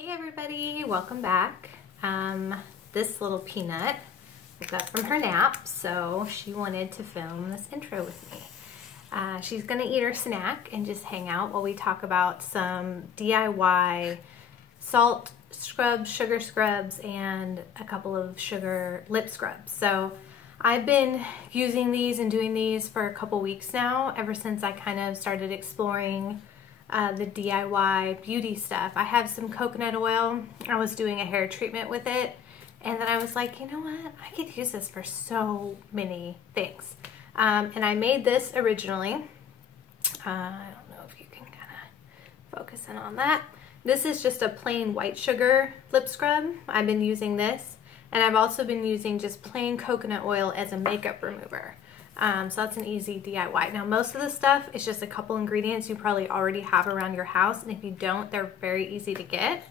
Hey everybody, welcome back. This little peanut woke up from her nap, so she wanted to film this intro with me. She's gonna eat her snack and just hang out while we talk about some DIY salt scrubs, sugar scrubs, and a couple of sugar lip scrubs. So I've been using these and doing these for a couple weeks now, ever since I kind of started exploring the DIY beauty stuff. I have some coconut oil. I was doing a hair treatment with it, and then I was like, you know what? I could use this for so many things. And I made this originally. I don't know if you can kind of focus in on that. This is just a plain white sugar lip scrub. I've been using this, and I've also been using just plain coconut oil as a makeup remover. So that's an easy DIY. Now most of the stuff is just a couple ingredients you probably already have around your house, and if you don't, they're very easy to get.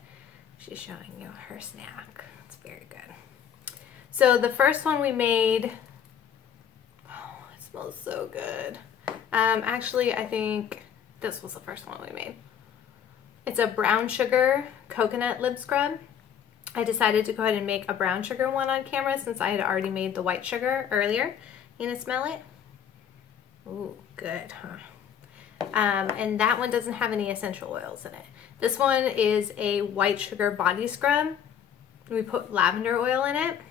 She's showing you her snack. It's very good. So the first one we made, oh, it smells so good. Actually, I think this was the first one we made. It's a brown sugar coconut lip scrub. I decided to go ahead and make a brown sugar one on camera since I had already made the white sugar earlier. You gonna smell it? Ooh, good, huh? And that one doesn't have any essential oils in it. This one is a white sugar body scrub. We put lavender oil in it.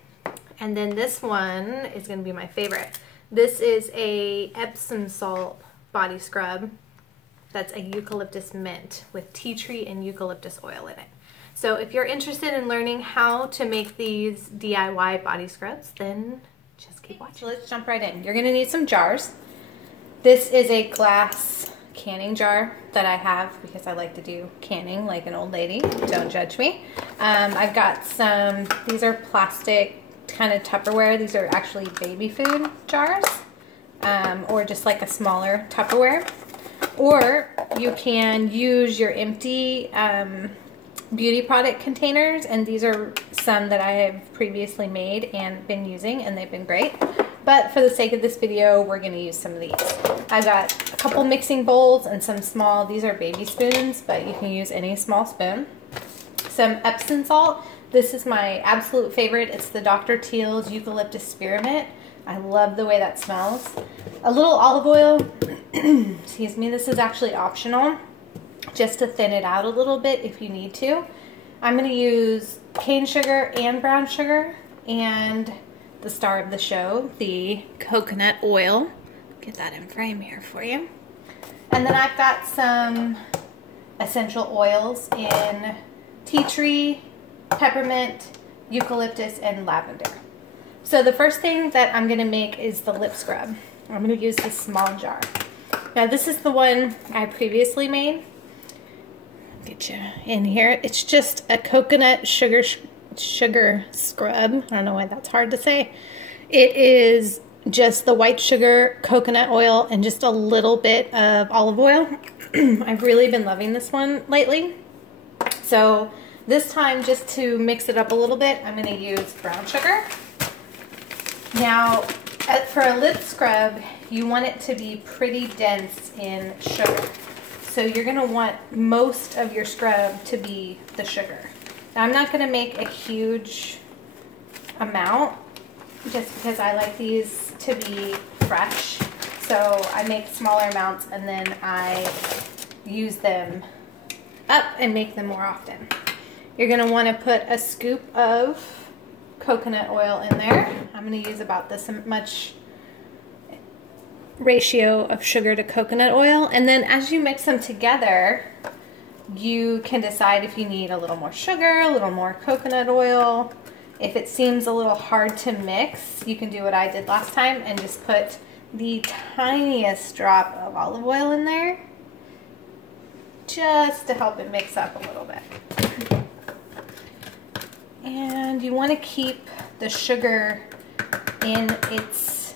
And then this one is gonna be my favorite. This is a Epsom Salt body scrub. That's a eucalyptus mint with tea tree and eucalyptus oil in it. So if you're interested in learning how to make these DIY body scrubs, then just keep watching. So let's jump right in. You're gonna need some jars. This is a glass canning jar that I have because I like to do canning like an old lady. Don't judge me. I've got some, these are plastic kind of Tupperware. These are actually baby food jars, or just like a smaller Tupperware. Or you can use your empty beauty product containers, and these are some that I have previously made and been using, and they've been great. But for the sake of this video, we're going to use some of these. I've got a couple mixing bowls and some small, these are baby spoons, but you can use any small spoon. Some Epsom salt. This is my absolute favorite. It's the Dr. Teal's Eucalyptus Spearmint. I love the way that smells. A little olive oil. Excuse me. This is actually optional, just to thin it out a little bit if you need to. I'm going to use cane sugar and brown sugar, and the star of the show, the coconut oil. Get that in frame here for you. And then I've got some essential oils in tea tree, peppermint, eucalyptus, and lavender. So the first thing that I'm going to make is the lip scrub. I'm going to use this small jar. Now this is the one I previously made. Get you in here. It's just a coconut sugar scrub. I don't know why that's hard to say. It is just the white sugar, coconut oil, and just a little bit of olive oil. I've really been loving this one lately. So this time, just to mix it up a little bit, I'm going to use brown sugar. Now, for a lip scrub, you want it to be pretty dense in sugar. So you're going to want most of your scrub to be the sugar. Now I'm not going to make a huge amount just because I like these to be fresh. So I make smaller amounts and then I use them up and make them more often. You're going to want to put a scoop of coconut oil in there. I'm going to use about this much ratio of sugar to coconut oil, and then as you mix them together, you can decide if you need a little more sugar, a little more coconut oil. If it seems a little hard to mix, you can do what I did last time and just put the tiniest drop of olive oil in there just to help it mix up a little bit. And you want to keep the sugar in its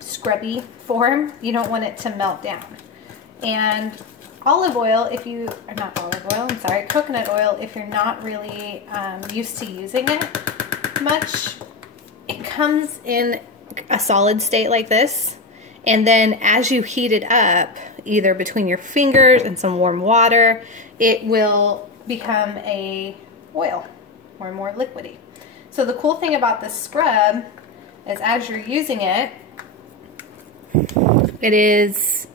scrubby form. You don't want it to melt down. And olive oil, if you, or not olive oil, I'm sorry, coconut oil, if you're not really used to using it much, it comes in a solid state like this, and then as you heat it up, either between your fingers and some warm water, it will become a oil or more liquidy. So the cool thing about this scrub is as you're using it, it is,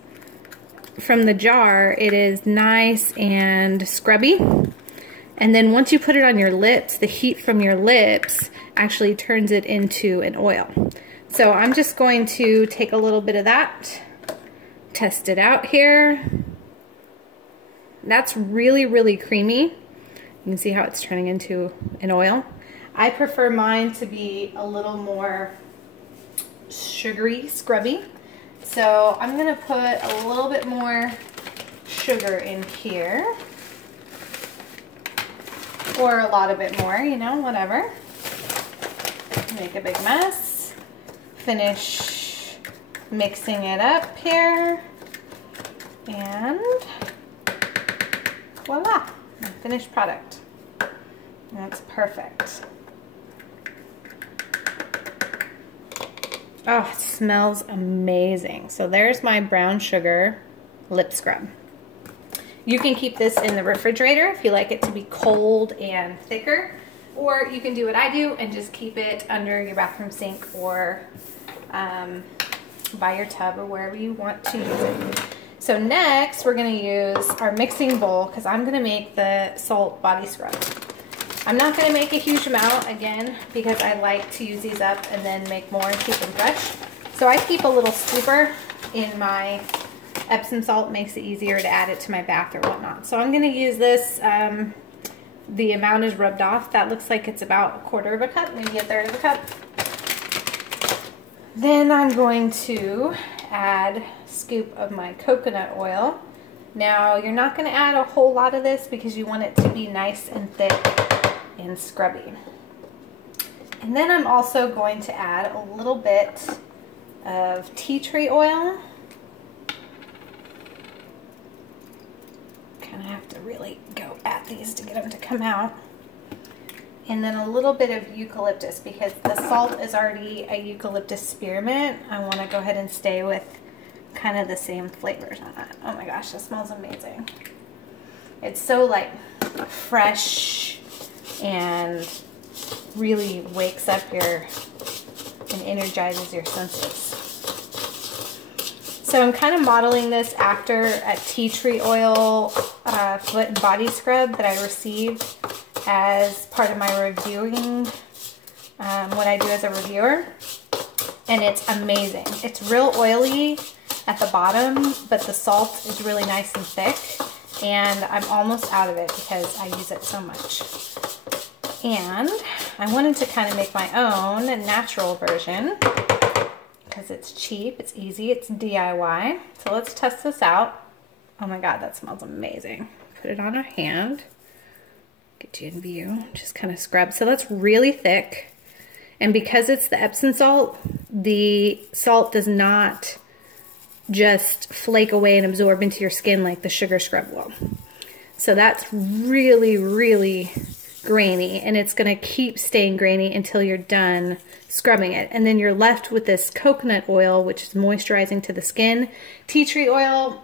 from the jar, it is nice and scrubby. And then once you put it on your lips, the heat from your lips actually turns it into an oil. So I'm just going to take a little bit of that, test it out here. That's really, really creamy. You can see how it's turning into an oil. I prefer mine to be a little more sugary, scrubby. So I'm gonna put a little bit more sugar in here. Or a lot of it more, you know, whatever. Make a big mess. Finish mixing it up here. And voila, finished product. That's perfect. Oh, it smells amazing. So there's my brown sugar lip scrub. You can keep this in the refrigerator if you like it to be cold and thicker, or you can do what I do and just keep it under your bathroom sink or by your tub or wherever you want to use it. So next we're going to use our mixing bowl because I'm going to make the salt body scrub. I'm not going to make a huge amount, again, because I like to use these up and then make more and keep them fresh. So I keep a little scooper in my Epsom salt. Makes it easier to add it to my bath or whatnot. So I'm going to use this. The amount is rubbed off. That looks like it's about 1/4 of a cup, maybe 1/3 of a cup. Then I'm going to add a scoop of my coconut oil. Now you're not going to add a whole lot of this because you want it to be nice and thick and scrubby. And then I'm also going to add a little bit of tea tree oil. Kind of have to really go at these to get them to come out. And then a little bit of eucalyptus because the salt is already a eucalyptus spearmint. I want to go ahead and stay with kind of the same flavors on it. Oh my gosh, this smells amazing. It's so like fresh and really wakes up your and energizes your senses. So I'm kind of modeling this after a tea tree oil foot and body scrub that I received as part of my reviewing, what I do as a reviewer. And it's amazing. It's real oily at the bottom, but the salt is really nice and thick. And I'm almost out of it because I use it so much. And I wanted to kind of make my own natural version because it's cheap, it's easy, it's DIY. So let's test this out. Oh my God, that smells amazing. Put it on our hand. Get you in view. Just kind of scrub. So that's really thick. And because it's the Epsom salt, the salt does not just flake away and absorb into your skin like the sugar scrub will. So that's really, really grainy, and it's going to keep staying grainy until you're done scrubbing it. And then you're left with this coconut oil, which is moisturizing to the skin. Tea tree oil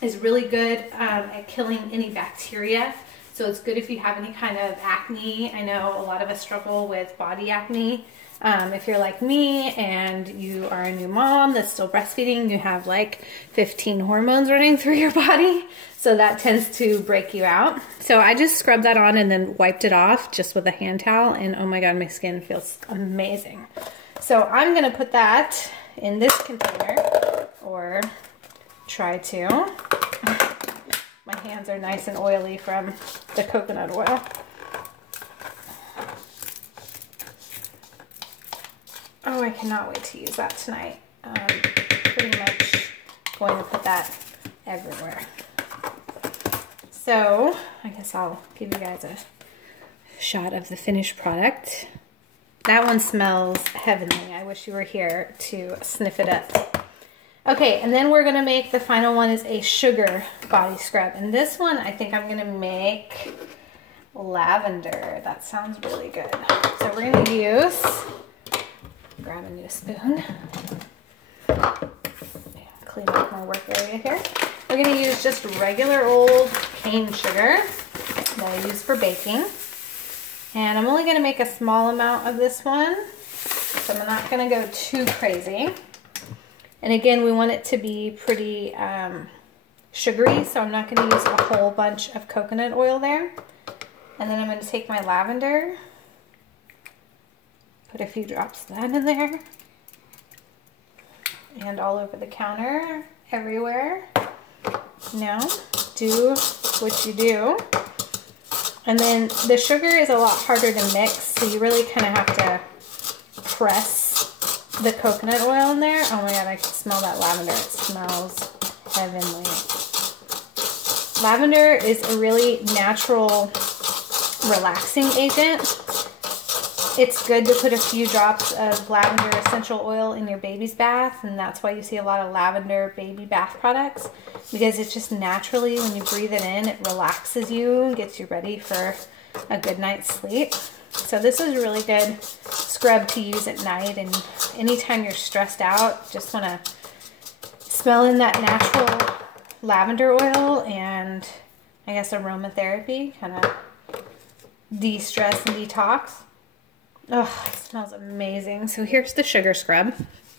is really good at killing any bacteria. So it's good if you have any kind of acne. I know a lot of us struggle with body acne. If you're like me and you are a new mom that's still breastfeeding, you have like 15 hormones running through your body. So that tends to break you out. So I just scrubbed that on and then wiped it off just with a hand towel. And oh my God, my skin feels amazing. So I'm going to put that in this container, or try to. My hands are nice and oily from the coconut oil. Oh, I cannot wait to use that tonight. Pretty much going to put that everywhere. So I guess I'll give you guys a shot of the finished product. That one smells heavenly. I wish you were here to sniff it up. Okay, and then we're gonna make the final one is a sugar body scrub. And this one, I think I'm gonna make lavender. That sounds really good. So we're gonna use, grab a new spoon. Clean up my work area here. We're gonna use just regular old cane sugar. that I use for baking. And I'm only going to make a small amount of this one, so I'm not going to go too crazy. And again, we want it to be pretty sugary, so I'm not going to use a whole bunch of coconut oil there. And then I'm going to take my lavender, put a few drops of that in there, and all over the counter, everywhere. Now, do what you do. And then the sugar is a lot harder to mix, so you really kind of have to press the coconut oil in there. Oh my god, I can smell that lavender. It smells heavenly. Lavender is a really natural, relaxing agent. It's good to put a few drops of lavender essential oil in your baby's bath, and that's why you see a lot of lavender baby bath products, because it's just naturally, when you breathe it in, it relaxes you and gets you ready for a good night's sleep. So this is a really good scrub to use at night, and anytime you're stressed out, just want to smell in that natural lavender oil and I guess aromatherapy, kind of de-stress and detox. Oh, it smells amazing. So here's the sugar scrub.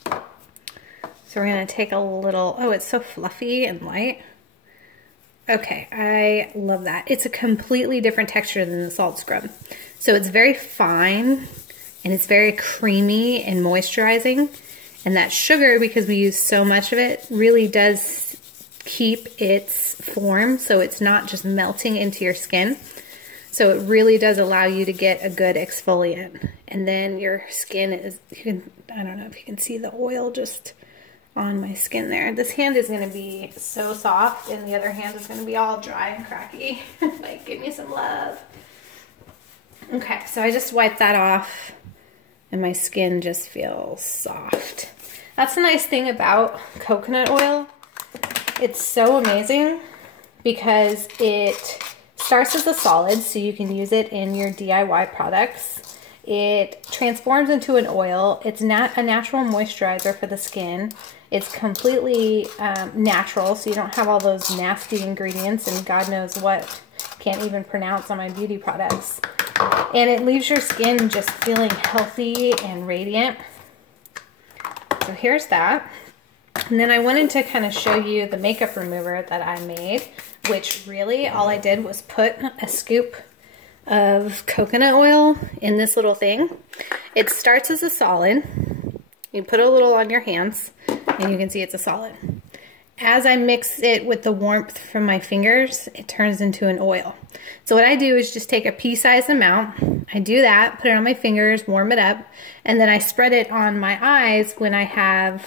So we're going to take a little, oh, it's so fluffy and light. Okay, I love that. It's a completely different texture than the salt scrub. So it's very fine and it's very creamy and moisturizing. And that sugar, because we use so much of it, really does keep its form, so it's not just melting into your skin. So it really does allow you to get a good exfoliant. And then your skin is, I don't know if you can see the oil just on my skin there. This hand is going to be so soft, and the other hand is going to be all dry and cracky. Like, give me some love. Okay, so I just wiped that off, and my skin just feels soft. That's the nice thing about coconut oil. It's so amazing because it starts as a solid, so you can use it in your DIY products. It transforms into an oil. It's a natural moisturizer for the skin. It's completely natural, so you don't have all those nasty ingredients and God knows what, can't even pronounce on my beauty products. And it leaves your skin just feeling healthy and radiant. So here's that. And then I wanted to kind of show you the makeup remover that I made, which really all I did was put a scoop of coconut oil in this little thing. It starts as a solid. You put a little on your hands and you can see it's a solid. As I mix it with the warmth from my fingers, it turns into an oil. So what I do is just take a pea-sized amount. I do that, put it on my fingers, warm it up, and then I spread it on my eyes when I have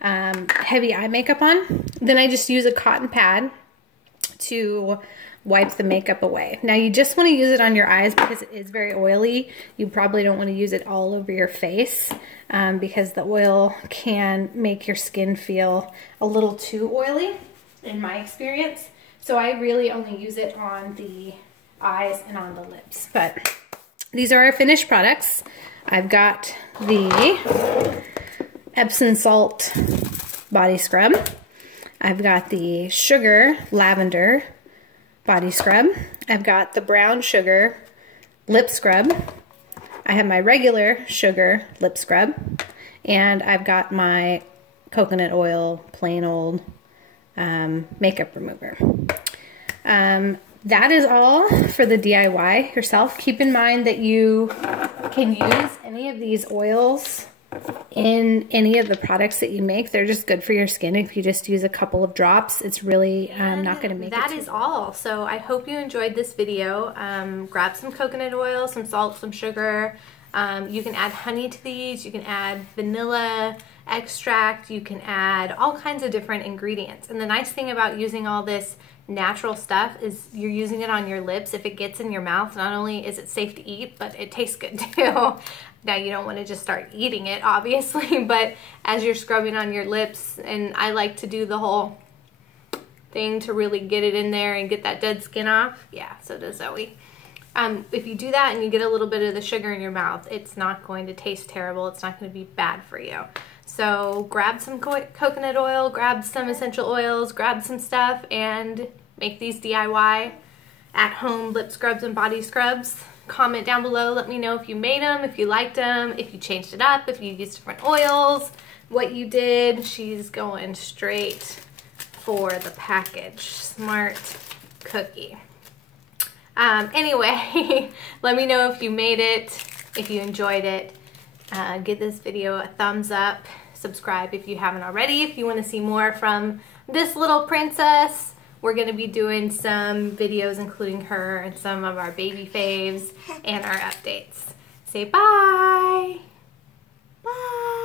heavy eye makeup on. Then I just use a cotton pad to wipe the makeup away. Now you just want to use it on your eyes because it is very oily. You probably don't want to use it all over your face because the oil can make your skin feel a little too oily in my experience. So I really only use it on the eyes and on the lips. But these are our finished products. I've got the Epsom Salt body scrub. I've got the sugar lavender body scrub. I've got the brown sugar lip scrub. I have my regular sugar lip scrub. And I've got my coconut oil plain old makeup remover. That is all for the DIY yourself. Keep in mind that you can use any of these oils in any of the products that you make. They're just good for your skin. If you just use a couple of drops, it's really not going to make that is all. So I hope you enjoyed this video. Grab some coconut oil, some salt, some sugar. You can add honey to these. You can add vanilla extract. You can add all kinds of different ingredients. And the nice thing about using all this natural stuff is you're using it on your lips. If it gets in your mouth, not only is it safe to eat, but it tastes good too. Now you don't want to just start eating it, obviously, but as you're scrubbing on your lips, and I like to do the whole thing to really get it in there and get that dead skin off. Yeah, so does Zoe. If you do that and you get a little bit of the sugar in your mouth, it's not going to taste terrible. It's not going to be bad for you. So grab some coconut oil, grab some essential oils, grab some stuff, and make these DIY at-home lip scrubs and body scrubs. Comment down below, let me know if you made them, if you liked them, if you changed it up, if you used different oils, what you did. She's going straight for the package. Smart cookie. Anyway, let me know if you made it, if you enjoyed it. Give this video a thumbs up. Subscribe if you haven't already. If you want to see more from this little princess, we're going to be doing some videos including her and some of our baby faves and our updates. Say bye. Bye.